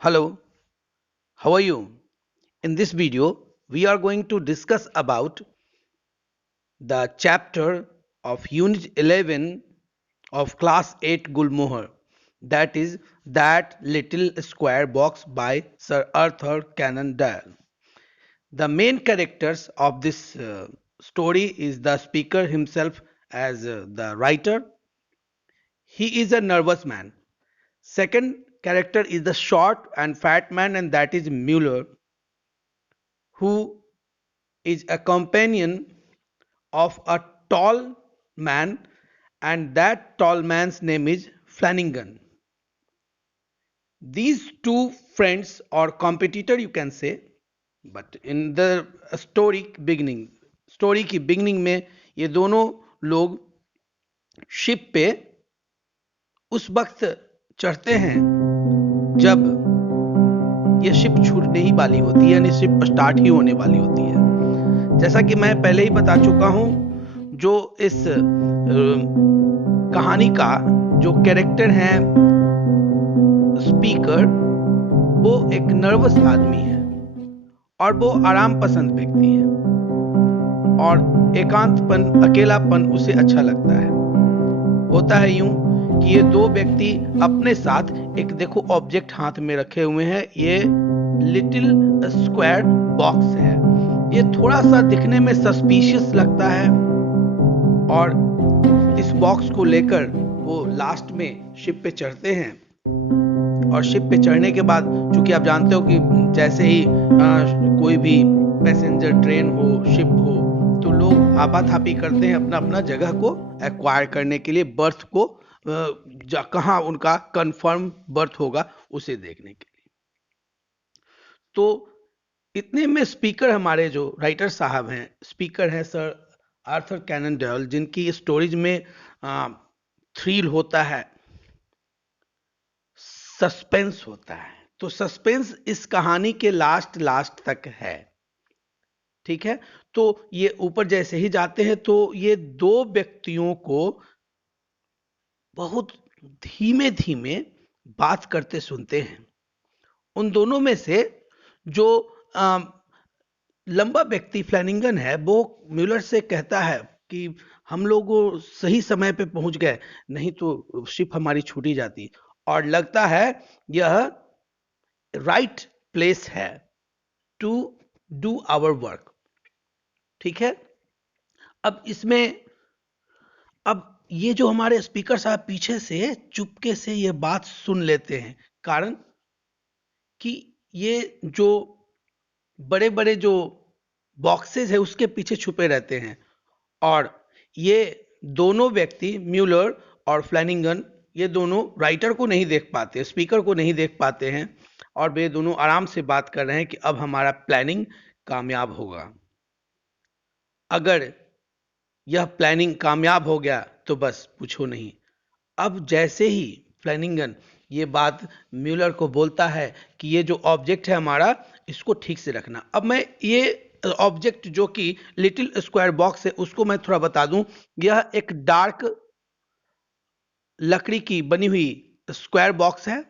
Hello, how are you? In this video, we are going to discuss about the chapter of Unit 11 of Class 8 Gulmohar, that is That Little Square Box by Sir Arthur Conan Doyle. The main characters of this story is the speaker himself as the writer. He is a nervous man. Second character is the short and fat man, and that is Mueller, who is a companion of a tall man, and that tall man's name is Flanagan. These two friends or competitor you can say, but in the story की beginning में ये दोनों लोग ship पे उस वक्त चढ़ते हैं जब ये शिप छूटने ही वाली होती है, यानी शिप स्टार्ट ही होने वाली होती है। जैसा कि मैं पहले ही बता चुका हूं, जो इस कहानी का जो कैरेक्टर है स्पीकर, वो एक नर्वस आदमी है और वो आराम पसंद व्यक्ति है और एकांतपन, अकेलापन उसे अच्छा लगता है। होता है यूं कि ये दो व्यक्ति अपने साथ एक देखो ऑब्जेक्ट हाथ में रखे हुए हैं। ये लिटिल स्क्वायर बॉक्स है। ये थोड़ा सा दिखने में सस्पिशियस लगता है और इस बॉक्स को लेकर वो लास्ट में शिप पे चढ़ते हैं। और शिप पे चढ़ने के बाद, चूंकि आप जानते हो कि जैसे ही कोई भी पैसेंजर ट्रेन हो, शिप हो, तो लोग हापाथापी करते हैं अपना अपना जगह को एक्वायर करने के लिए, बर्थ को कहाँ उनका कंफर्म बर्थ होगा उसे देखने के लिए। तो इतने में स्पीकर, हमारे जो राइटर साहब हैं, स्पीकर हैं सर आर्थर कैनन डॉयल, जिनकी स्टोरीज में थ्रिल होता है, सस्पेंस होता है। तो सस्पेंस इस कहानी के लास्ट तक है, ठीक है। तो ये ऊपर जैसे ही जाते हैं तो ये दो व्यक्तियों को बहुत धीमे धीमे बात करते सुनते हैं। उन दोनों में से जो लंबा व्यक्ति फ्लैनिंगन है, वो म्यूलर से कहता है कि हम लोग सही समय पे पहुंच गए, नहीं तो शिप हमारी छूटी जाती, और लगता है यह राइट प्लेस है टू डू आवर वर्क, ठीक है। अब इसमें, अब ये जो हमारे स्पीकर साहब पीछे से चुपके से ये बात सुन लेते हैं, कारण कि ये जो बड़े बड़े जो बॉक्सेस है उसके पीछे छुपे रहते हैं, और ये दोनों व्यक्ति म्यूलर और फ्लैनिंगन, ये दोनों राइटर को नहीं देख पाते, स्पीकर को नहीं देख पाते हैं, और वे दोनों आराम से बात कर रहे हैं कि अब हमारा प्लानिंग कामयाब होगा। अगर यह प्लानिंग कामयाब हो गया तो बस पूछो नहीं। अब जैसे ही फ्लैनिंगन ये बात म्यूलर को बोलता है कि ये जो ऑब्जेक्ट है हमारा, इसको ठीक से रखना। अब मैं ये ऑब्जेक्ट जो कि लिटिल स्क्वायर बॉक्स है उसको मैं थोड़ा बता दूं। यह एक डार्क लकड़ी की बनी हुई स्क्वायर बॉक्स है।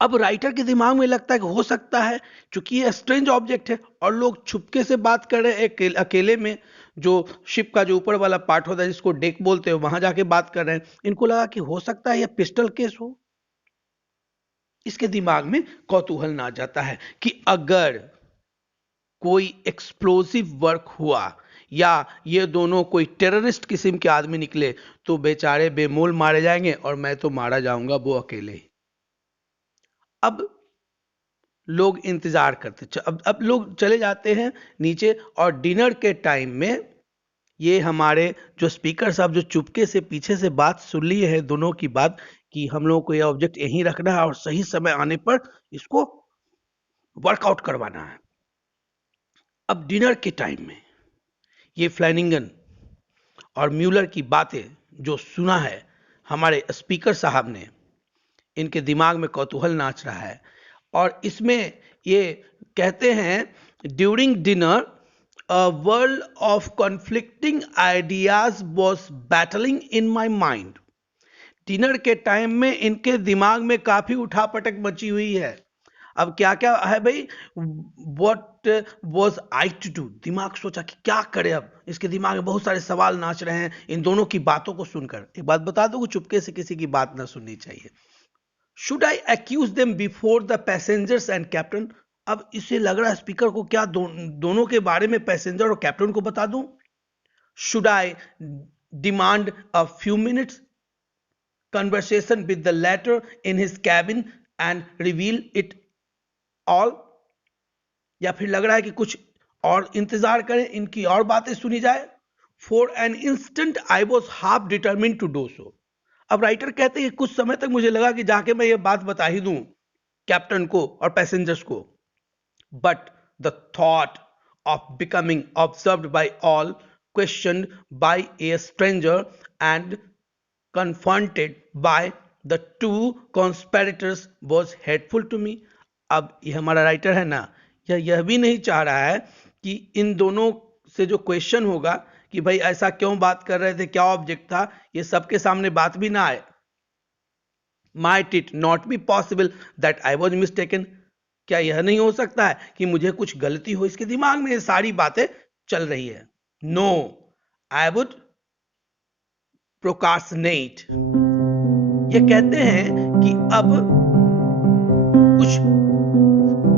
अब राइटर के दिमाग में लगता है कि हो सकता है, क्योंकि ये स्ट्रेंज ऑब्जेक्ट है और लोग छुपके से बात कर रहे हैं अकेले में, जो शिप का जो ऊपर वाला पार्ट होता है जिसको डेक बोलते हैं, वहां जाके बात कर रहे हैं। इनको लगा कि हो सकता है यह पिस्टल केस हो। इसके दिमाग में कौतूहल ना जाता है कि अगर कोई एक्सप्लोसिव वर्क हुआ या ये दोनों कोई टेररिस्ट किस्म के आदमी निकले तो बेचारे बेमोल मारे जाएंगे और मैं तो मारा जाऊंगा वो अकेले। अब लोग इंतजार करते, अब लोग चले जाते हैं नीचे, और डिनर के टाइम में ये हमारे जो स्पीकर साहब जो चुपके से पीछे से बात सुन लिए है दोनों की बात, कि हम लोगों को यह ऑब्जेक्ट यहीं रखना है और सही समय आने पर इसको वर्कआउट करवाना है। अब डिनर के टाइम में ये फ्लैनिंगन और म्यूलर की बातें जो सुना है हमारे स्पीकर साहब ने, इनके दिमाग में कौतूहल नाच रहा है। और इसमें ये कहते हैं, during dinner a world of conflicting ideas was battling in my mind. Dinner के टाइम में इनके दिमाग में काफी उठापटक मची हुई है। अब क्या क्या है भाई, what was I to do, दिमाग सोचा कि क्या करे। अब इसके दिमाग में बहुत सारे सवाल नाच रहे हैं इन दोनों की बातों को सुनकर। एक बात बता दो, चुपके से किसी की बात ना सुननी चाहिए। Should I accuse them before the passengers and captain, अब इसे लग रहा है स्पीकर को क्या दोनों के बारे में, पैसेंजर और कैप्टन को बता दूं। Should I demand a few minutes conversation with the latter in his cabin and reveal it all, या फिर लग रहा है कि कुछ और इंतजार करें, इनकी और बातें सुनी जाए। For an instant I was half determined to do so, अब राइटर कहते हैं कि कुछ समय तक मुझे लगा कि जाके मैं ये बात बता ही दूं कैप्टन को और पैसेंजर्स को। But the thought of becoming observed by all, questioned by a stranger and confronted by the two conspirators was hateful to me, अब ये हमारा राइटर है ना, यह भी नहीं चाह रहा है कि इन दोनों से जो क्वेश्चन होगा कि भाई ऐसा क्यों बात कर रहे थे, क्या ऑब्जेक्ट था, ये सबके सामने बात भी ना आए। Might it not be possible that I was mistaken, क्या यह नहीं हो सकता है कि मुझे कुछ गलती हो, इसके दिमाग में ये सारी बातें चल रही है। No, I would procrastinate, ये कहते हैं कि अब कुछ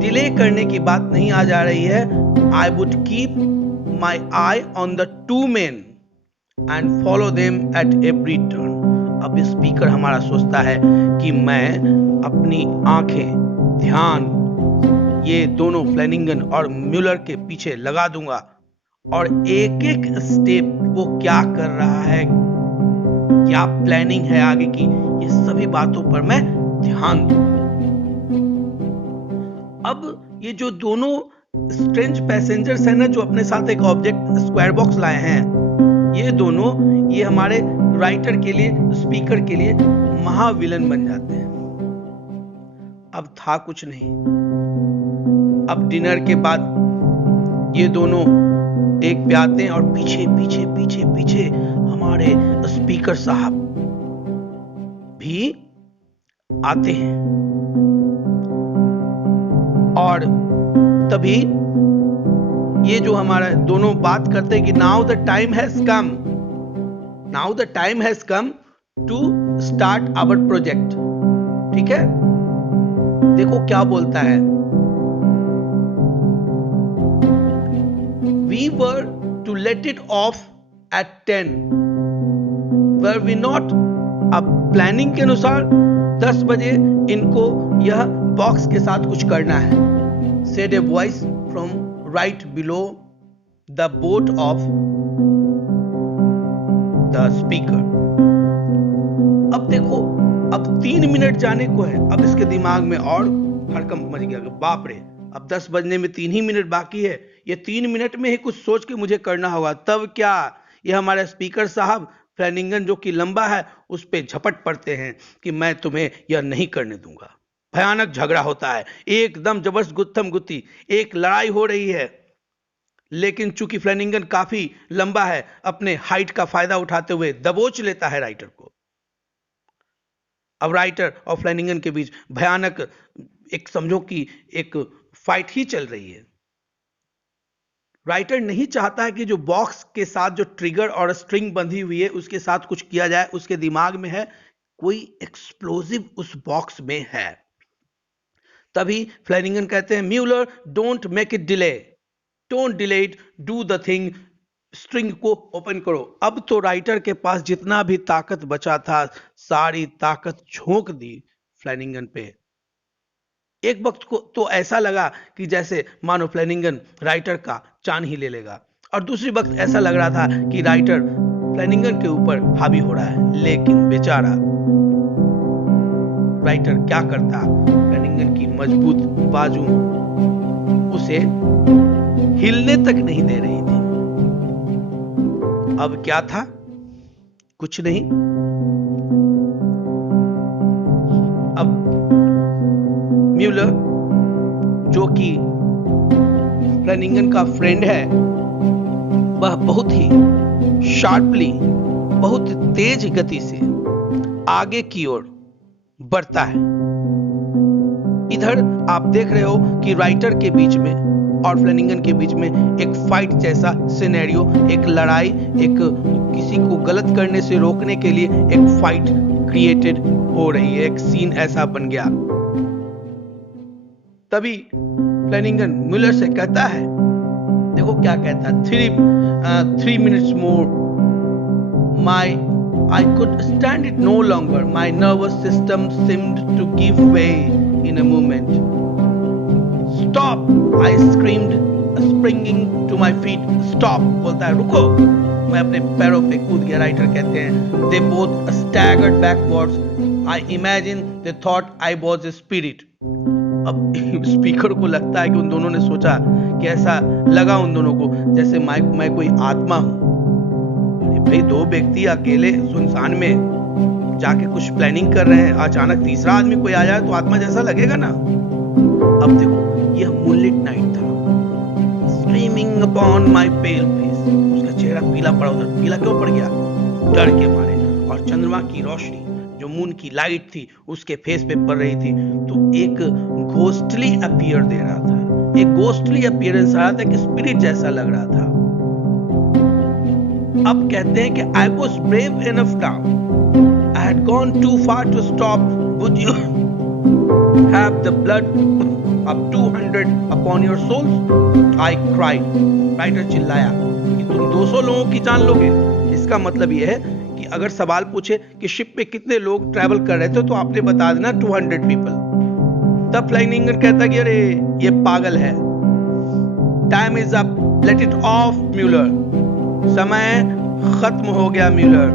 डिले करने की बात नहीं आ जा रही है। I would keep my eye on the two men and follow them at every turn, अब स्पीकर हमारा सोचता है कि मैं अपनी आंखें, ध्यान ये दोनों फ्लैनिंगन और म्यूलर के पीछे लगा दूंगा और एक एक स्टेप वो क्या कर रहा है, क्या प्लानिंग है आगे की, ये सभी बातों पर मैं ध्यान दूंगा। अब ये जो दोनों स्ट्रेंज पैसेंजर्स हैं ना, जो अपने साथ एक ऑब्जेक्ट स्क्वायर बॉक्स लाए हैं, ये दोनों, ये हमारे राइटर के लिए, स्पीकर के लिए महाविलन बन जाते हैं। अब था कुछ नहीं, अब डिनर के बाद ये दोनों एक पे आते हैं और पीछे पीछे पीछे पीछे हमारे स्पीकर साहब भी आते हैं। और तभी ये जो हमारा दोनों बात करते हैं कि now the time has come, now the time has come to start our project. ठीक है, देखो क्या बोलता है। We were to let it off at 10, were we not? अब प्लानिंग के अनुसार 10 बजे इनको यह बॉक्स के साथ कुछ करना है, said a voice from right below the boat of the speaker। अब देखो, अब 3 मिनट जाने को है। अब इसके दिमाग में और हड़कंप मच गया, बाप रे, अब 10 बजने में 3 ही मिनट बाकी है, ये 3 मिनट में ही कुछ सोच के मुझे करना होगा। तब क्या, ये हमारे स्पीकर साहब फ्लैनिंगन जो कि लंबा है उस पे झपट पड़ते हैं कि मैं तुम्हें यह नहीं करने दूंगा। भयानक झगड़ा होता है, एकदम जबरदस्त गुत्थम गुत्ती, एक लड़ाई हो रही है। लेकिन चूंकि फ्लैनिंगन काफी लंबा है, अपने हाइट का फायदा उठाते हुए दबोच लेता है राइटर को। अब राइटर और फ्लैनिंगन के बीच भयानक एक, समझो कि एक फाइट ही चल रही है। राइटर नहीं चाहता है कि जो बॉक्स के साथ जो ट्रिगर और स्ट्रिंग बंधी हुई है उसके साथ कुछ किया जाए। उसके दिमाग में है कोई एक्सप्लोजिव उस बॉक्स में है। तभी फ्लैनिंगन कहते हैं, Muller don't make it delay, don't delay it, do the thing, string को ओपन करो। अब तो राइटर के पास जितना भी ताकत बचा था सारी ताकत झोंक दी फ्लैनिंगन पे। एक वक्त को तो ऐसा लगा कि जैसे मानो फ्लैनिंगन राइटर का जान ही ले लेगा, और दूसरी वक्त ऐसा लग रहा था कि राइटर फ्लैनिंगन के ऊपर हावी हो रहा है। लेकिन बेचारा राइटर क्या करता, फ्लैनिंगन की मजबूत बाजू उसे हिलने तक नहीं दे रही थी। अब क्या था, कुछ नहीं। अब म्यूलर जो कि फ्लैनिंगन का फ्रेंड है, वह बहुत ही शार्पली, बहुत तेज गति से आगे की ओर बढ़ता है। इधर आप देख रहे हो कि राइटर के बीच में और फ्लेनिगन के बीच में एक फाइट जैसा सिनेरियो, एक लड़ाई, एक किसी को गलत करने से रोकने के लिए एक फाइट क्रिएटेड हो रही है, एक सीन ऐसा बन गया। तभी फ्लेनिगन म्यूलर से कहता है, देखो क्या कहता है, 3 minutes more, I could stand it no longer. My nervous system seemed to give way in a moment. Stop! I screamed, springing to my feet. Stop! बोलता है रुको। मैं अपने पैरों पे कूद गया, राइटर कहते हैं। They both staggered backwards. I imagine they thought I was a spirit. अब स्पीकर को लगता है कि उन दोनों ने सोचा कि ऐसा लगा उन दोनों को जैसे मैं कोई आत्मा हूं। अरे भाई, 2 व्यक्ति अकेले सुनसान में जाके कुछ प्लानिंग कर रहे हैं, अचानक तीसरा आदमी कोई आ जाए तो आत्मा जैसा लगेगा ना। अब देखो, यह मूनलाइट नाइट था। Streaming upon my pale face, उसका चेहरा पीला पड़ा। उधर पीला क्यों पड़ गया? डर के मारे। और चंद्रमा की रोशनी जो मून की लाइट थी उसके फेस पे पड़ रही थी, तो एक घोस्टली अपीयर दे रहा था, एक घोस्टली अपीयरेंस आ रहा था कि स्पिरिट जैसा लग रहा था। अब कहते हैं कि I was brave enough now. I had gone too far to stop. Would you have the blood of 200 upon your souls? I cried. Writer चिल्लाया कि तुम 200 लोगों की जान लोगे। इसका मतलब यह है कि अगर सवाल पूछे कि शिप में कितने लोग ट्रैवल कर रहे थे तो आपने बता देना 200 पीपल। तब फ्लेनिगन कहता कि अरे ये पागल है। Time is up, let it off Mueller. समय खत्म हो गया म्यूलर,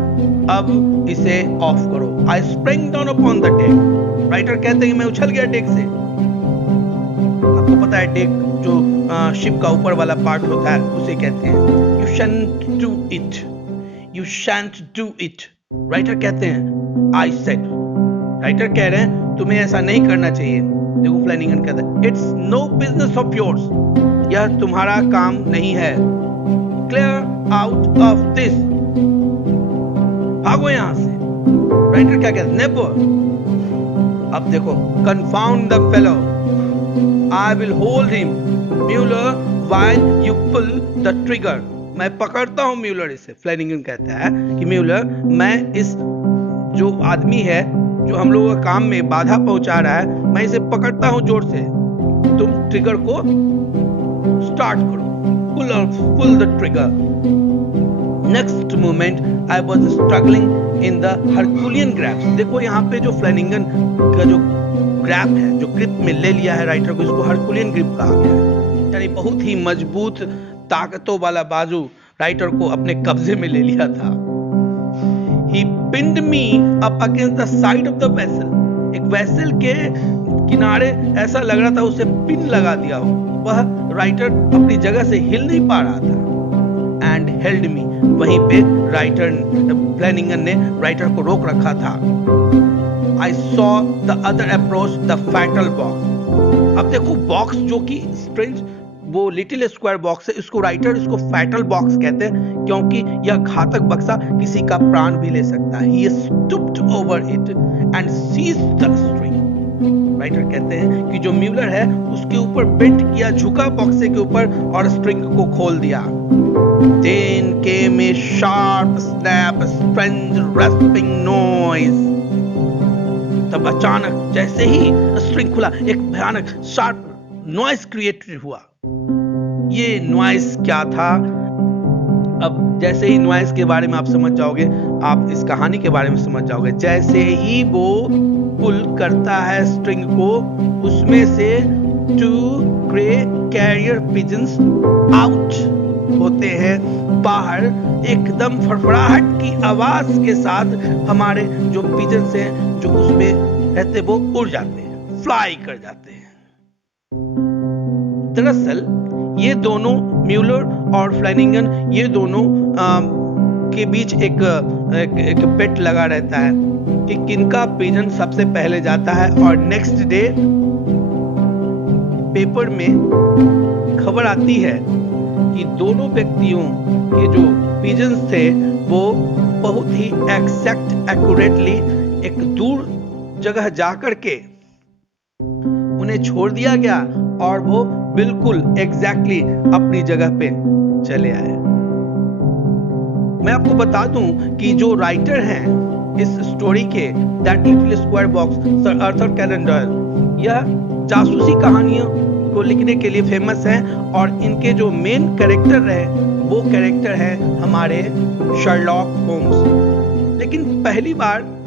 अब इसे ऑफ करो। I spring down upon the deck. Writer कहते हैं कि मैं उछल गया डेक से। आपको पता है डेक जो शिप का ऊपर वाला पार्ट होता है उसे कहते हैं। You shan't do it, you shan't do it. Writer कहते हैं आई सेड। राइटर कह रहे हैं तुम्हें ऐसा नहीं करना चाहिए। देखो फ्लेनिगन कहता है it's no business of yours, यह तुम्हारा काम नहीं है। क्लियर आउट ऑफ दिस, भागो यहां से। राइटर क्या कहता है? नेवर। अब देखो, confound the fellow, I will hold him Muller while you pull the trigger. मैं पकड़ता हूं म्यूलर इसे। फ्लेनिगन कहता है कि म्यूलर, मैं इस जो आदमी है जो हम लोगों का काम में बाधा पहुंचा रहा है, मैं इसे पकड़ता हूं जोर से। तुम ट्रिगर को स्टार्ट करो, pull the trigger. Next moment I was struggling in the Herculean grasps. देखो यहाँ पे जो फ्लेनिगन का जो ग्रैप है, जो ग्रिप में ले लिया है राइटर को, इसको हरकुलियन ग्रिप कहा गया है। यानी बहुत ही मजबूत ताकतों वाला बाजू राइटर को अपने कब्जे में ले लिया था। He pinned me up against the side of the vessel. एक वेसल के किनारे ऐसा लग रहा था उसे पिन लगा दिया हो। वह राइटर अपनी जगह से हिल नहीं पा रहा था। And held me. वहीं पे राइटर फ्लेनिगन ने राइटर को रोक रखा था। I saw the other approach the fatal box. अब देखो बॉक्स जो कि स्ट्रेंज वो लिटिल स्क्वायर बॉक्स है, इसको राइटर इसको फैटल बॉक्स कहते हैं क्योंकि यह घातक बक्सा किसी का प्राण भी ले सकता है। He stooped over it and seized the string. Writer कहते हैं कि जो म्यूलर है उसके ऊपर बेंट किया, झुका बॉक्से के ऊपर और स्ट्रिंग को खोल दिया। Then came a sharp snap, a strange rasping noise. तब अचानक जैसे ही स्ट्रिंग खुला, एक भयानक शार्प नॉइस क्रिएटेड हुआ। ये नॉइस क्या था? अब जैसे ही नॉइस के बारे में आप समझ जाओगे, आप इस कहानी के बारे में समझ जाओगे। जैसे ही वो पुल करता है स्ट्रिंग को, उसमें से 2 ग्रे कैरियर पिजन्स आउट होते हैं बाहर। एकदम फड़फड़ाहट की आवाज के साथ हमारे जो पिजन्स हैं जो उसमें रहते वो उड़ जाते हैं, फ्लाई कर जाते हैं। दरअसल ये दोनों म्यूलर और फ्लेनिगन, ये दोनों के बीच एक बेट लगा रहता है कि किनका पिजन सबसे पहले जाता है। और नेक्स्ट डे पेपर में खबर आती है कि दोनों व्यक्तियों के जो पिजन्स थे वो बहुत ही एक्यूरेटली एक दूर जगह जाकर के उन्हें छोड़ दिया गया और वो बिल्कुल एग्जैक्टली अपनी जगह पे चले आए। मैं आपको बता दूं कि जो राइटर हैं इस स्टोरी के that little square box, sir Arthur Conan Doyle, यह जासूसी कहानियों को लिखने के लिए फेमस हैं और इनके जो मेन कैरेक्टर रहे वो कैरेक्टर है हमारे शर्लॉक होम्स। लेकिन पहली बार